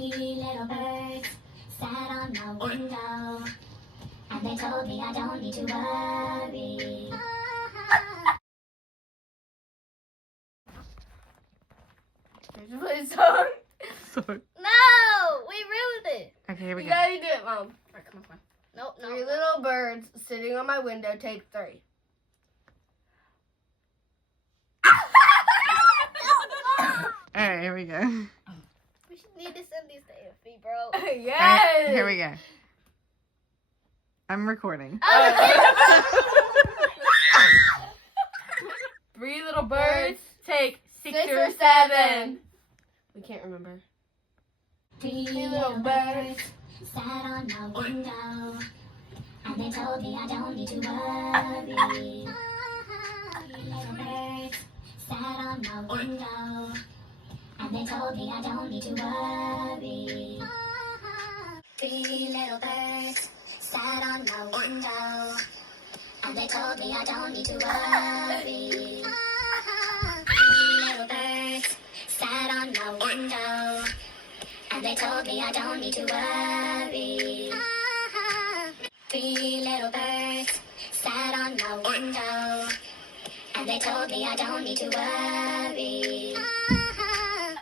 Three little birds sat on the window, and they told me I don't need to worry. Did you play a song? Sorry. No, we ruined it. Okay, here we You go. gotta do it, Mom. Alright, come on. Nope, no. Three little birds sitting on my window, take three. Alright, here we go. We should need to send these to Effie, bro. Yes! Alright, here we go. I'm recording. Three little birds take six or seven. We can't remember. Three little birds sat on the window, and they told me I don't need to worry. Three little birds sat on the window, and they told me I don't need to worry. Three little birds sat on the window, and they told me I don't need to worry. Three little birds sat on the window, and they told me I don't need to worry. Three little birds sat on the window, and they told me I don't need to worry.